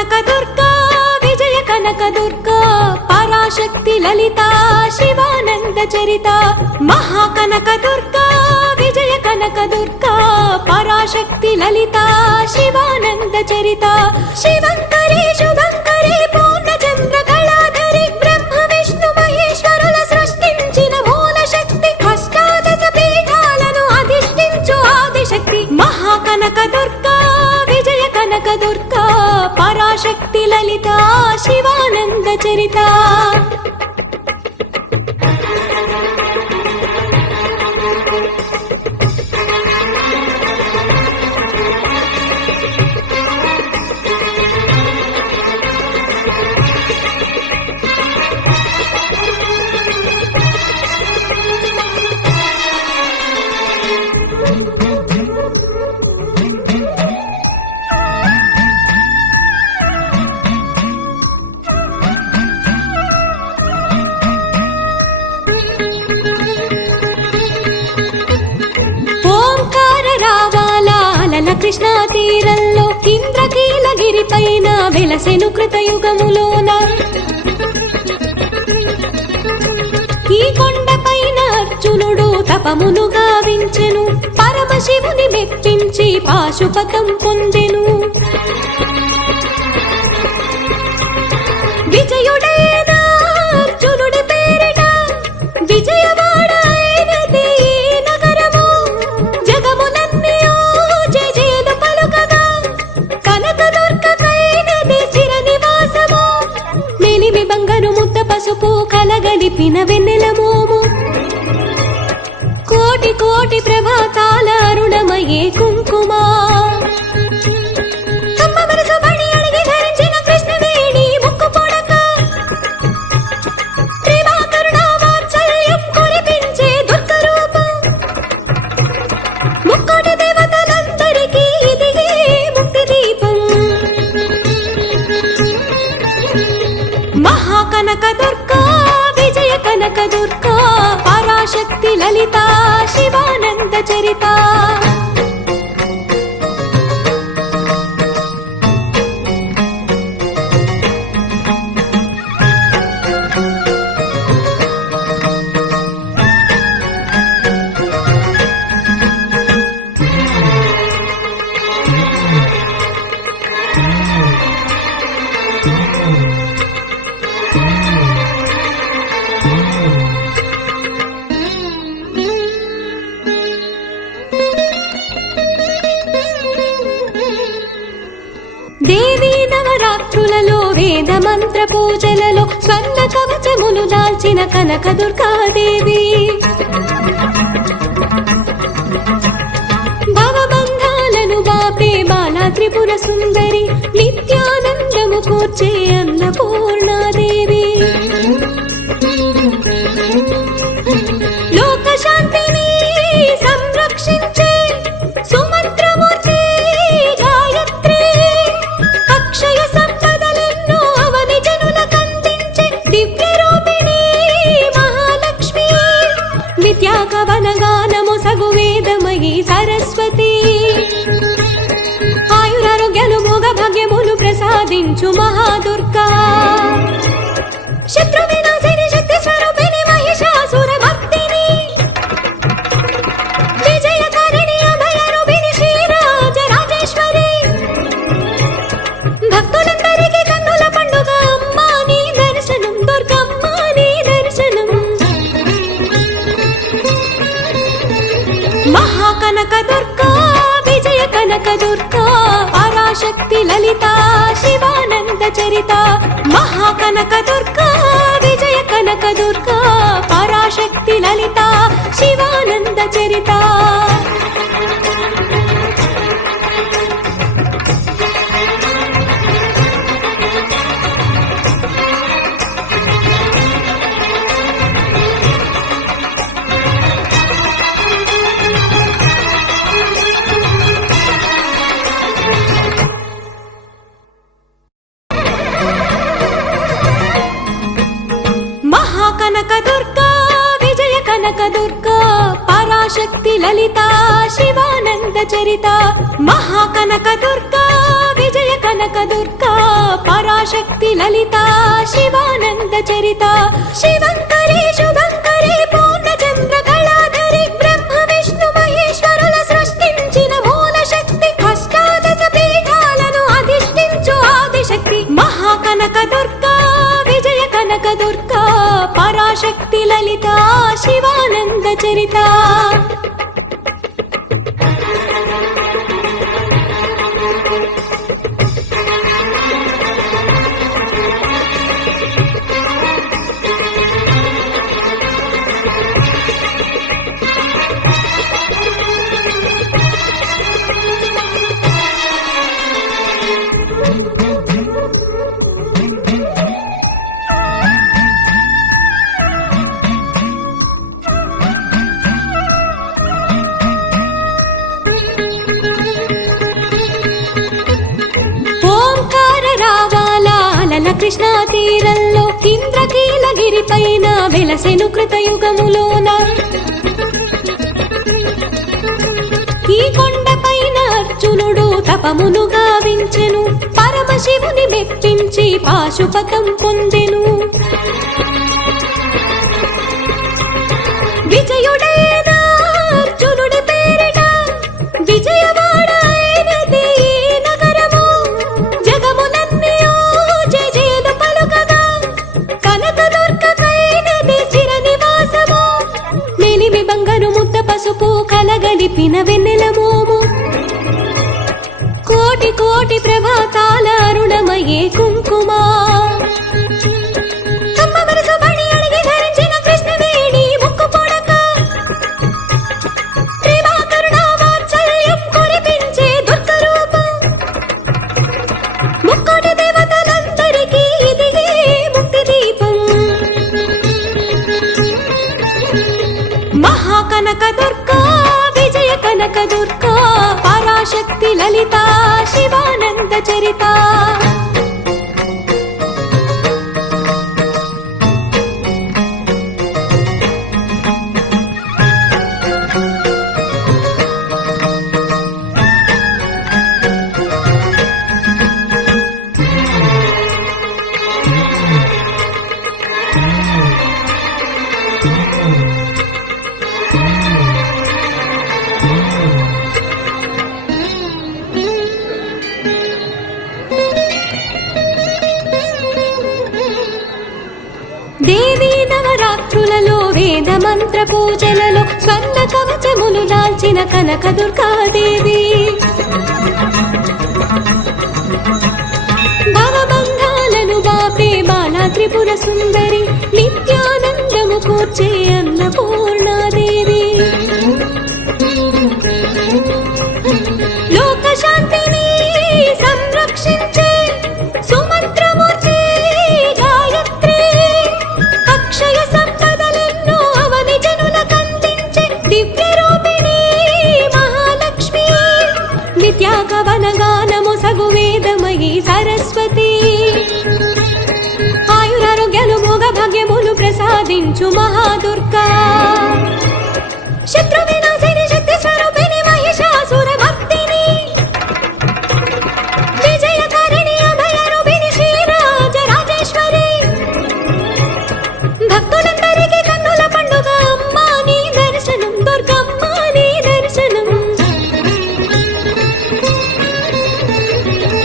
కనక దుర్గా విజయ కనక దుర్గా పరాశక్తి లలిత శివానంద చరిత మహాకనక దుర్గా విజయ కనక దుర్గా పరాశక్తి లలిత శివానంద చరిత శివంకరి శుభంకరి పూర్ణచంద్ర కళాధరి బ్రహ్మ విష్ణు మహేశ్వరుల సృష్టించిన మూల శక్తి అష్టాదశ పీఠాలను అధిష్ఠించు ఆదిశక్తి మహాకనక దుర్గా విజయ కనక దుర్గా పరాశక్తి లలిత శివానంద చరిత కృష్ణా తీరంలో ఇంద్రకీలగిరి పైన వెలసెను కృతయుగములోన ఈ కొండ పైన అర్జునుడు తపమును గావించెను పరమశివుని మెప్పించి పాశుపతం పొందెను విజయుడైన అర్జునుడి పేరిట విజయవాడ అయినది నగరము జగములన్నీ జయజయలు పలుకగా కనకదుర్గకైనది స్థిర నివాసము మేలిమి బంగారు ముద్ద పసుపు కలగలిపిన వెన్నెల మోము కోటి కోటి ప్రభాతాల అరుణమయే కుంకుమా కనక దుర్గా విజయ కనక దుర్గా పరాశక్తి లలిత శివానంద చరిత దేవీ నవరాత్రులలో వేద మంత్ర పూజలలో స్వర్ణ కవచములు దాల్చిన కనక దుర్గాదేవి భవబంధాలను బాపే బాలా త్రిపుర సుందరి నిత్యానందము కూర్చే అన్నపూర్ణాదేవి లోకశాంతిని సంరక్షించే సుమంత్రమూర్తి గాయత్రి అక్షయ సంపదలెన్నో అవని జనులకందించే దివ్య రూపిణి మహాలక్ష్మి విద్యాకవన గానము సగు వేదమయీ సరస్వతి ఆయురారోగ్యాలు భోగ భాగ్యములు ప్రసాదించు మహాదుర్గా శత్రు వినాశిని శక్తి స్వరూపిణి మహిషాసుర మర్దిని విజయకారిణి అభయ రూపిణి శ్రీరాజ రాజేశ్వరి భక్తులందరికీ కన్నుల పండుగ అమ్మా నీ దర్శనం దుర్గమ్మ నీ దర్శనం మహాకనక దుర్గా విజయ కనక దుర్గా పరాశక్తి లలిత శివానంద చరిత మహాకనక దుర్గా విజయ కనక దుర్గా పరాశక్తి లలిత శివానంద చరిత కనక దుర్గా విజయ కనక దుర్గా పరాశక్తి లలిత శివానంద చరిత మహాకనక దుర్గా విజయ కనకదుర్గా పరాశక్తి లలిత శివానంద చరిత శివంకరి శుభంకరి పూర్ణచంద్ర కళాధరి బ్రహ్మ విష్ణు మహేశ్వరుల సృష్టించిన మూల శక్తి అష్టాదశ పీఠాలను అధిష్ఠించు ఆదిశక్తి మహాకనకదుర్గా విజయ కనకదుర్గా పరాశక్తి లలిత శివానంద చరిత కృష్ణా తీరంలో ఇంద్రకీలగిరి పైన వెలసెను కృతయుగములోన ఈ కొండ పైన అర్జునుడు తపమును గావించెను పరమశివుని మెప్పించి పాశుపతం పొందెను విజయుడైన అర్జునుడి పేరిట విజయవాడ అయినది నగరము జగములన్నీ జయజయలు పలుకగా కనకదుర్గకైనది స్థిర నివాసము మేలిమి బంగారు ముద్ద పసుపు కలగలిపిన వెన్నెల మోము కోటి కోటి ప్రభాతాల అరుణమయే కుంకుమా కనకదుర్గా విజయ కనకదుర్గా పరాశక్తి లలిత శివానంద చరిత దేవీ నవరాత్రులలో వేద మంత్ర పూజలలో స్వర్ణ కవచములు దాల్చిన కనకదుర్గాదేవి భవబంధాలను బాపే బాలా త్రిపుర సుందరి నిత్యానందము కూర్చే అన్నపూర్ణాదేవి లోక శాంతిని సంరక్షించే సుమంత్రమూర్తి గాయత్రి అక్షయ సంపదలెన్నో అవని జనులకందించే దివ్య రూపిణి మహాలక్ష్మి విద్యాకవన గానము సగు వేదమయీ సరస్వతి ఆయురారోగ్యాలు భోగ భాగ్యములు ప్రసాదించు మహాదుర్గా శత్రు వినాశిని శక్తి స్వరూపిణి మహిషాసుర భక్తిని విజయకారిణి అభయరూపిణి శ్రీరాజ రాజేశ్వరి భక్తులందరికీ కన్నుల పండుగ అమ్మా నీ దర్శనం దుర్గమ్మ నీ దర్శనం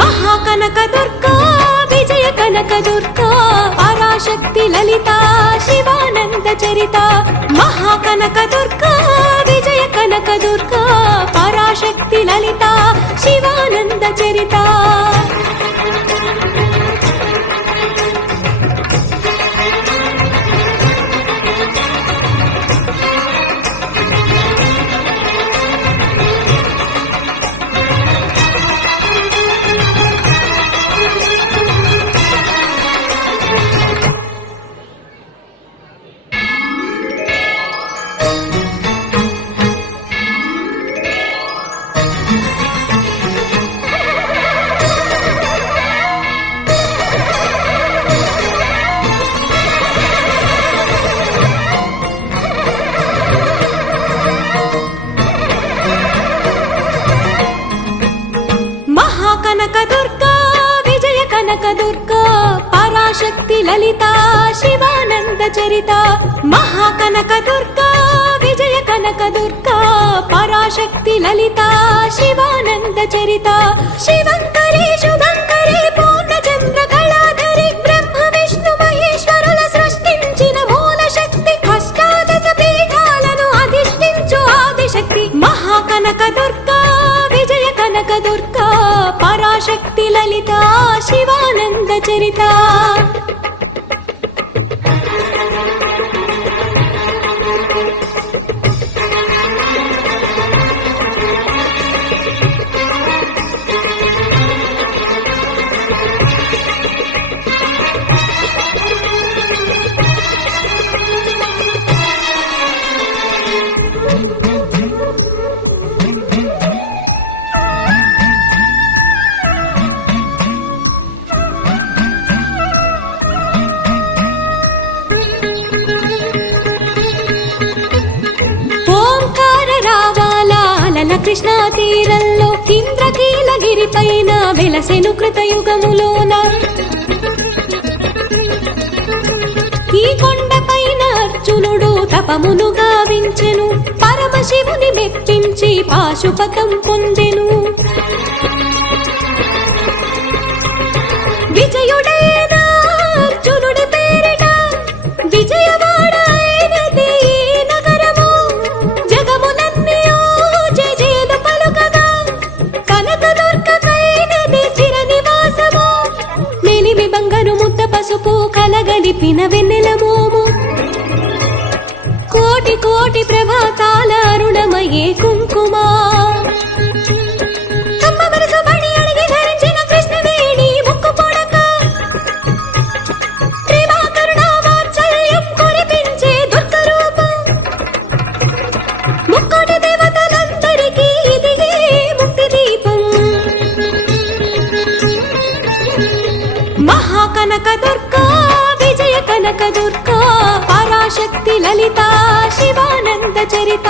మహాకనకదుర్గా విజయ కనకదుర్గా పరాశక్తి లలిత శివానంద చరిత మహాకనకదుర్గా విజయ కనకదుర్గా పరాశక్తి లలిత శివానంద చరిత కనకదుర్గా కనక దుర్గా పరాశక్తి లలిత శివానంద చరిత మహాకనక దుర్గా విజయ కనక దుర్గా పరాశక్తి లలిత శివానంద చరిత శివంకరి శుభంకరి పూర్ణచంద్ర కళాధరి బ్రహ్మ విష్ణు మహేశ్వరుల సృష్టించిన మూల శక్తి అష్టాదశ పీఠాలను అధిష్ఠించు ఆదిశక్తి మహాకనక దుర్గా విజయ కనక దుర్గా పరాశక్తి లలిత శివానంద చరిత కృష్ణా తీరంలో ఇంద్రకీలగిరి పైన వెలసెను కృతయుగములోన ఈ కొండపైన అర్జునుడు తపమును గావించెను పరమశివుని మెప్పించి పాశుపతం పొందెను విజయుడైన అర్జునుడి పేరిట విజయవాడ అయినది ఈ నగరము జగమునన్నీ జయజయలు పలుకగా కనకదుర్గకైనది స్థిర నివాసము మేలిమి బంగారు ముద్ద పసుపు కలగలిపిన వెన్నెల మోము కోటి కోటి ప్రభాతాల అరుణమయే కుంకుమ అమ్మ మనసు బడి అడిగి ధరించిన కృష్ణవేణి ముక్కు పొడక ప్రేమ కరుణ వాత్సల్యం కురిపించే దుర్గ రూపం ముక్కోటి దేవతలందరికీ ఇదిగే ముక్తి దీపం మహాకనక దుర్గా విజయ కనక దుర్గా పరాశక్తి లలిత శివానంద చరిత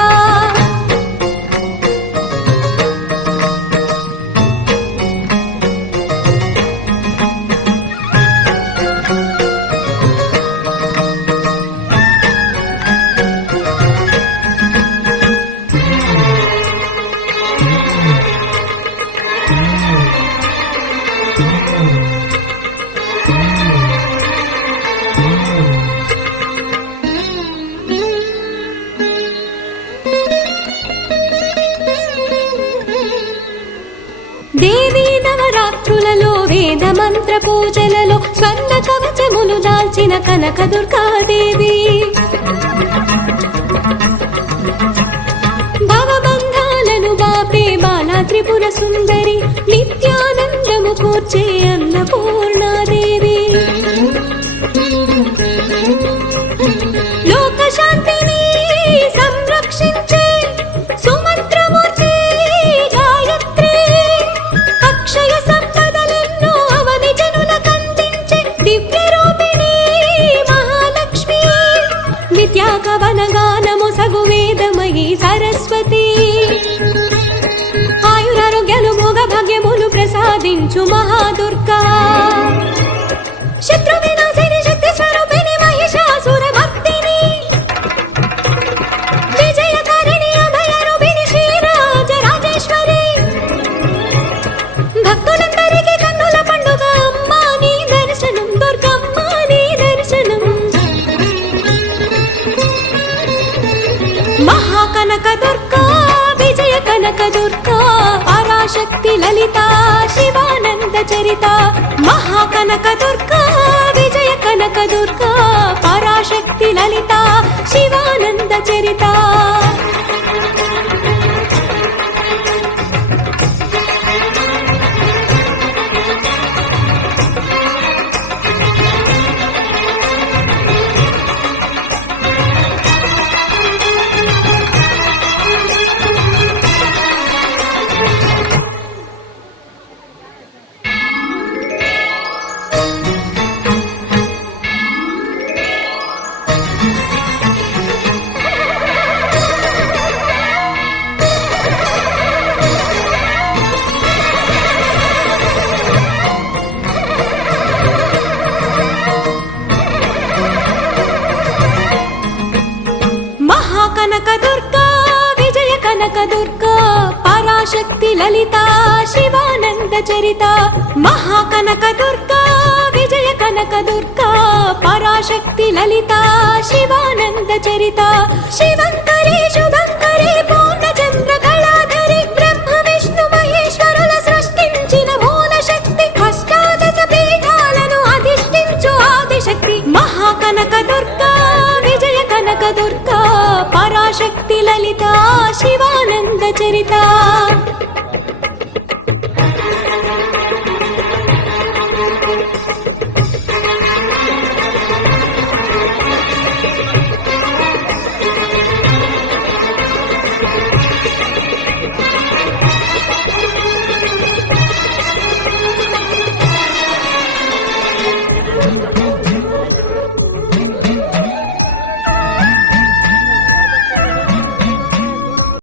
దేవీ నవరాత్రులలో వేద మంత్ర పూజలలో స్వర్ణ కవచములు దాల్చిన కనక దుర్గాదేవి భవబంధాలను బాపే బాలా త్రిపుర సుందరి నిత్యానందము కూర్చే అన్నపూర్ణాదేవి లోక శాంతిని సంరక్షించే సుమంత్రమూర్తి గాయత్రి అక్షయ సంపదలెన్నో అవని జనులకందించే దివ్య రూపిణి మహాలక్ష్మి విద్యా కవన గానము సగు వేదమయీ సరస్వతి ఆయురారోగ్యాలు భోగ భాగ్యములు ప్రసాదించు మహాదుర్గా శత్రు వినాశిని శక్తి స్వరూపిణి మహిషాసుర మర్దిని విజయకారిణి అభయరూపిణి శ్రీరాజ రాజేశ్వరి భక్తులందరికీ కన్నుల పండుగ అమ్మా నీ దర్శనం దుర్గమ్మ నీ దర్శనం మహాకనక దుర్గా విజయ కనక దుర్గా పరాశక్తి లలిత శివానంద చరిత మహాకనక దుర్గా విజయ శివానంద చరిత మహాకనక దుర్గా విజయ కనక దుర్గా పరాశక్తి లలిత శివానంద చరిత శివంకరి శుభంకరి పూర్ణచంద్ర కళాధరి బ్రహ్మ విష్ణు మహేశ్వరుల సృష్టించిన మూల శక్తి అష్టాదశ పీఠాలను అధిష్ఠించు ఆదిశక్తి మహాకనక దుర్గా విజయ కనక దుర్గా పరాశక్తి లలిత శివానంద చరిత